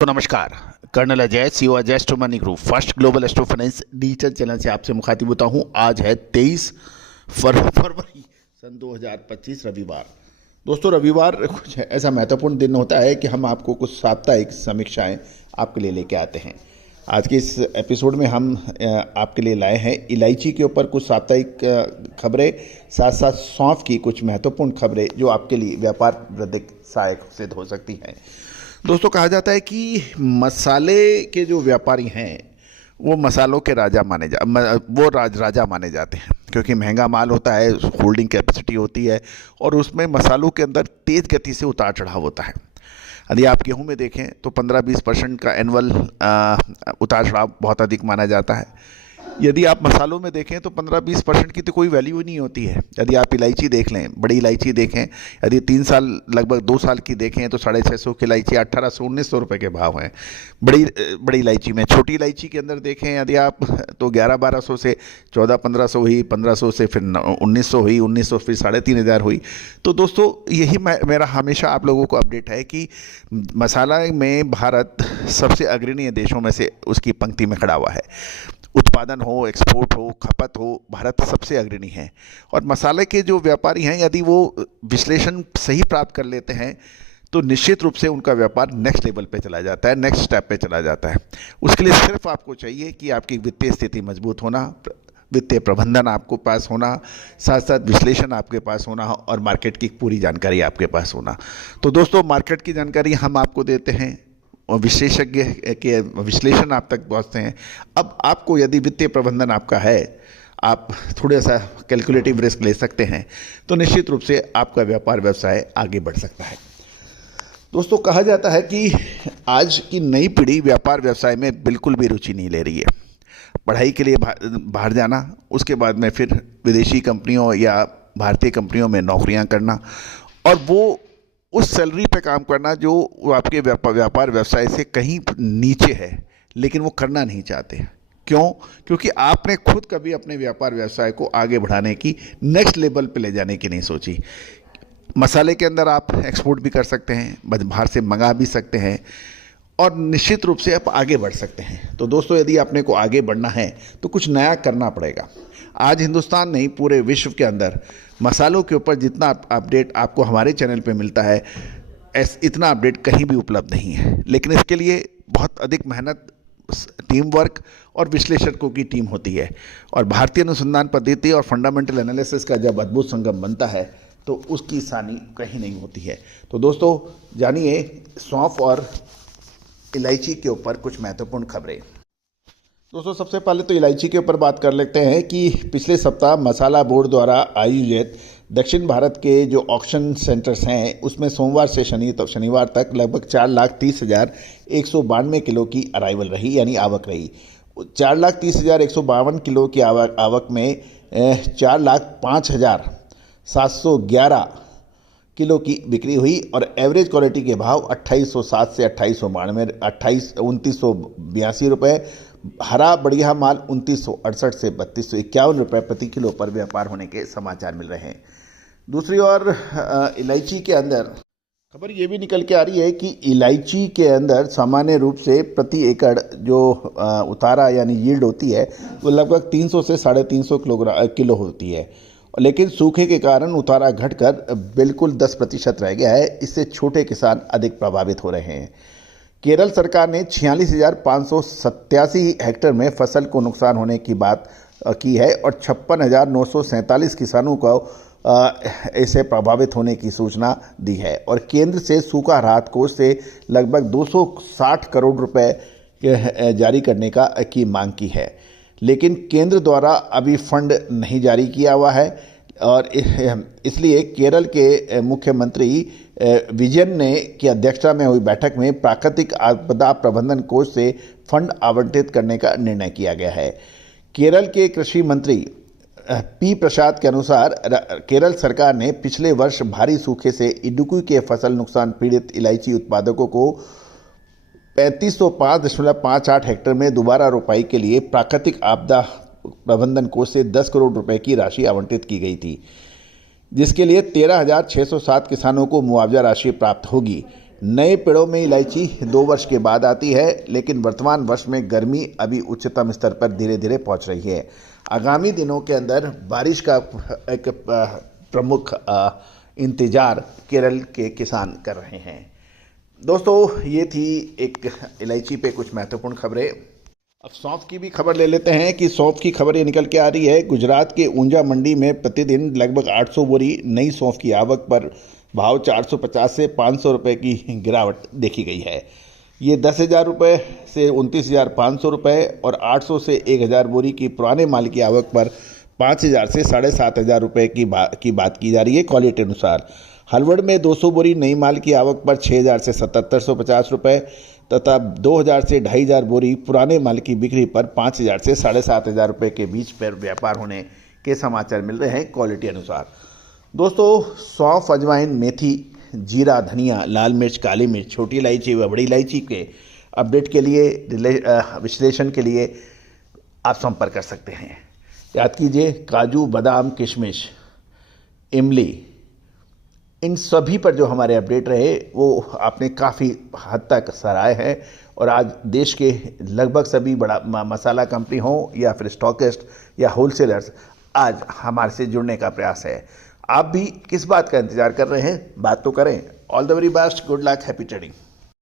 तो नमस्कार। Colonel Ajay, CEO Ajay astro money group first global astro finance digital channel से आपसे मुखातिब होता हूं। आज है 23 फरवरी सन 2025 रविवार। दोस्तों, रविवार कुछ ऐसा महत्वपूर्ण दिन होता है कि हम आपको कुछ साप्ताहिक समीक्षाएं आपके लिए लेके आते हैं। आज के इस एपिसोड में हम आपके लिए लाए हैं इलायची के ऊपर कुछ साप्ताहिक खबरें, साथ साथ सौंफ की कुछ महत्वपूर्ण खबरें जो आपके लिए व्यापार वृद्धि सहायक सिद्ध हो सकती हैं। दोस्तों, कहा जाता है कि मसाले के जो व्यापारी हैं वो मसालों के राजा राजा माने जाते हैं, क्योंकि महंगा माल होता है, होल्डिंग कैपेसिटी होती है और उसमें मसालों के अंदर तेज़ गति से उतार चढ़ाव होता है। यदि आप गेहूं में देखें तो 15-20% का एनुअल उतार चढ़ाव बहुत अधिक माना जाता है। यदि आप मसालों में देखें तो 15-20% की तो कोई वैल्यू नहीं होती है। यदि आप इलायची देख लें, बड़ी इलायची देखें, यदि 3 साल लगभग 2 साल की देखें तो 650 की इलायची 1800-1900 रुपये के भाव हैं बड़ी इलायची में। छोटी इलायची के अंदर देखें यदि आप तो 1100-1200 से 1400-1500 हुई, 1500 से फिर 1900 हुई, 1900 फिर 3500 हुई। तो दोस्तों, यही मेरा हमेशा आप लोगों को अपडेट है कि मसाला में भारत सबसे अग्रणी देशों में से उसकी पंक्ति में खड़ा हुआ है। उत्पादन हो, एक्सपोर्ट हो, खपत हो, भारत सबसे अग्रणी है। और मसाले के जो व्यापारी हैं, यदि वो विश्लेषण सही प्राप्त कर लेते हैं तो निश्चित रूप से उनका व्यापार नेक्स्ट लेवल पे चला जाता है, नेक्स्ट स्टेप पे चला जाता है। उसके लिए सिर्फ आपको चाहिए कि आपकी वित्तीय स्थिति मजबूत होना, वित्तीय प्रबंधन आपको पास होना, साथ साथ विश्लेषण आपके पास होना और मार्केट की पूरी जानकारी आपके पास होना। तो दोस्तों, मार्केट की जानकारी हम आपको देते हैं और विशेषज्ञ के विश्लेषण आप तक पहुँचते हैं। अब आपको यदि वित्तीय प्रबंधन आपका है, आप थोड़ा सा कैलकुलेटिव रिस्क ले सकते हैं, तो निश्चित रूप से आपका व्यापार व्यवसाय आगे बढ़ सकता है। दोस्तों, कहा जाता है कि आज की नई पीढ़ी व्यापार व्यवसाय में बिल्कुल भी रुचि नहीं ले रही है। पढ़ाई के लिए बाहर जाना, उसके बाद में फिर विदेशी कंपनियों या भारतीय कंपनियों में नौकरियां करना और वो उस सैलरी पे काम करना जो आपके व्यापार व्यवसाय से कहीं नीचे है, लेकिन वो करना नहीं चाहते। क्यों? क्योंकि आपने खुद कभी अपने व्यापार व्यवसाय को आगे बढ़ाने की, नेक्स्ट लेवल पे ले जाने की नहीं सोची। मसाले के अंदर आप एक्सपोर्ट भी कर सकते हैं, बाहर से मंगा भी सकते हैं और निश्चित रूप से आप आगे बढ़ सकते हैं। तो दोस्तों, यदि आपने को आगे बढ़ना है तो कुछ नया करना पड़ेगा। आज हिंदुस्तान नहीं, पूरे विश्व के अंदर मसालों के ऊपर जितना अपडेट आपको हमारे चैनल पे मिलता है, इतना अपडेट कहीं भी उपलब्ध नहीं है। लेकिन इसके लिए बहुत अधिक मेहनत, टीम वर्क और विश्लेषकों की टीम होती है। और भारतीय अनुसंधान पद्धति और फंडामेंटल एनालिसिस का जब अद्भुत संगम बनता है तो उसकी सानी कहीं नहीं होती है। तो दोस्तों, जानिए सौंफ और इलायची के ऊपर कुछ महत्वपूर्ण खबरें। दोस्तों, सबसे पहले तो इलायची के ऊपर बात कर लेते हैं कि पिछले सप्ताह मसाला बोर्ड द्वारा आयोजित दक्षिण भारत के जो ऑक्शन सेंटर्स हैं उसमें सोमवार से शनिवार तक लगभग 4,30,192 किलो की अराइवल रही, यानी आवक रही। 4,30,152 किलो की आवक में 4,05,711 किलो की बिक्री हुई और एवरेज क्वालिटी के भाव 2807 से 2982 रुपये, हरा बढ़िया माल 2968 से 3251 रुपये प्रति किलो पर व्यापार होने के समाचार मिल रहे हैं। दूसरी ओर इलायची के अंदर खबर ये भी निकल के आ रही है कि इलायची के अंदर सामान्य रूप से प्रति एकड़ जो उतारा यानी यील्ड होती है वो लगभग 300 से 350 किलो होती है, लेकिन सूखे के कारण उतारा घटकर बिल्कुल 10% रह गया है। इससे छोटे किसान अधिक प्रभावित हो रहे हैं। केरल सरकार ने 46,587 हेक्टेयर में फसल को नुकसान होने की बात की है और 56,947 किसानों को इससे प्रभावित होने की सूचना दी है और केंद्र से सूखा राहत कोष से लगभग 260 करोड़ रुपए जारी करने की मांग की है। लेकिन केंद्र द्वारा अभी फंड नहीं जारी किया हुआ है और इसलिए केरल के मुख्यमंत्री विजयन ने की अध्यक्षता में हुई बैठक में प्राकृतिक आपदा प्रबंधन कोष से फंड आवंटित करने का निर्णय किया गया है। केरल के कृषि मंत्री पी प्रसाद के अनुसार केरल सरकार ने पिछले वर्ष भारी सूखे से इडुक्की के फसल नुकसान पीड़ित इलायची उत्पादकों को 3505.58 हेक्टेयर में दोबारा रोपाई के लिए प्राकृतिक आपदा प्रबंधन कोष से 10 करोड़ रुपए की राशि आवंटित की गई थी, जिसके लिए 13,607 किसानों को मुआवजा राशि प्राप्त होगी। नए पेड़ों में इलायची 2 वर्ष के बाद आती है, लेकिन वर्तमान वर्ष में गर्मी अभी उच्चतम स्तर पर धीरे धीरे पहुंच रही है। आगामी दिनों के अंदर बारिश का एक प्रमुख इंतजार केरल के किसान कर रहे हैं। दोस्तों, ये थी एक इलायची पे कुछ महत्वपूर्ण खबरें। अब सौंफ की भी खबर ले लेते हैं कि सौंफ की खबर ये निकल के आ रही है। गुजरात के ऊंजा मंडी में प्रतिदिन लगभग 800 बोरी नई सौंफ की आवक पर भाव 450 से 500 रुपये की गिरावट देखी गई है। ये 10,000 रुपये से 29,500 रुपये और 800 से 1,000 बोरी की पुराने माल की आवक पर 5,000 से 7,500 रुपये की बात की जा रही है क्वालिटी अनुसार। हलवड़ में 200 बोरी नई माल की आवक पर 6,000 से 7,750 रुपये तथा 2,000 से 2,500 बोरी पुराने माल की बिक्री पर 5,000 से 7,500 रुपये के बीच पर व्यापार होने के समाचार मिल रहे हैं क्वालिटी अनुसार। दोस्तों, सौंफ, अजवाइन, मेथी, जीरा, धनिया, लाल मिर्च, काली मिर्च, छोटी इलायची व बड़ी इलायची के अपडेट के लिए, विश्लेषण के लिए आप संपर्क कर सकते हैं। याद कीजिए, काजू, बादाम, किशमिश, इमली, इन सभी पर जो हमारे अपडेट रहे वो आपने काफ़ी हद तक सराहे हैं और आज देश के लगभग सभी बड़ा मसाला कंपनी हो या फिर स्टॉकिस्ट या होलसेलर्स आज हमारे से जुड़ने का प्रयास है। आप भी किस बात का इंतज़ार कर रहे हैं? बात तो करें। All the very best, good luck, happy trading.